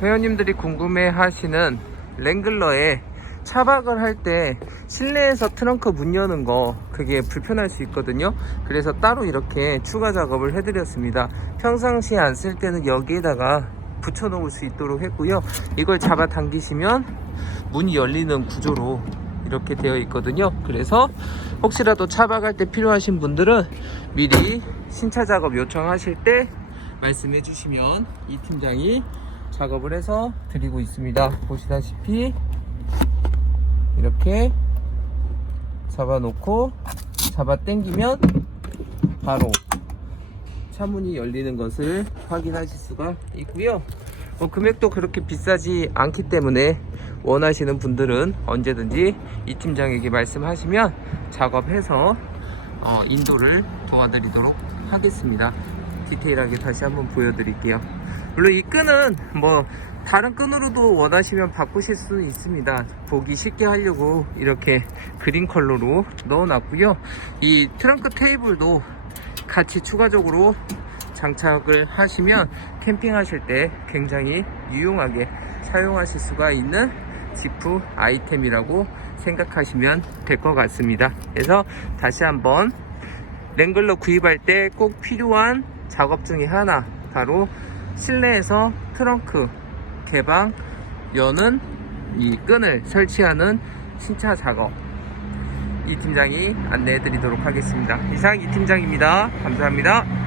회원님들이 궁금해 하시는 랭글러에 차박을 할 때 실내에서 트렁크 문 여는 거 그게 불편할 수 있거든요. 그래서 따로 이렇게 추가 작업을 해드렸습니다. 평상시에 안 쓸 때는 여기에다가 붙여 놓을 수 있도록 했고요. 이걸 잡아 당기시면 문이 열리는 구조로 이렇게 되어 있거든요. 그래서 혹시라도 차박할 때 필요하신 분들은 미리 신차 작업 요청하실 때 말씀해 주시면 이 팀장이 작업을 해서 드리고 있습니다 보시다시피 이렇게 잡아 놓고 잡아 당기면 바로 차문이 열리는 것을 확인하실 수가 있고요 뭐 금액도 그렇게 비싸지 않기 때문에 원하시는 분들은 언제든지 이 팀장에게 말씀하시면 작업해서 어, 인도를 도와드리도록 하겠습니다. 디테일하게 다시 한번 보여드릴게요. 물론 이 끈은 뭐 다른 끈으로도 원하시면 바꾸실 수 있습니다. 보기 쉽게 하려고 이렇게 그린 컬러로 넣어놨고요. 이 트렁크 테이블도 같이 추가적으로 장착을 하시면 캠핑하실 때 굉장히 유용하게 사용하실 수가 있는 지프 아이템이라고 생각하시면 될 것 같습니다. 그래서 다시 한번 랭글러 구입할 때 꼭 필요한 작업 중에 하나 바로 실내에서 트렁크 개방 여는 이 끈을 설치하는 신차 작업 이 팀장이 안내해 드리도록 하겠습니다. 이상 이 팀장입니다. 감사합니다.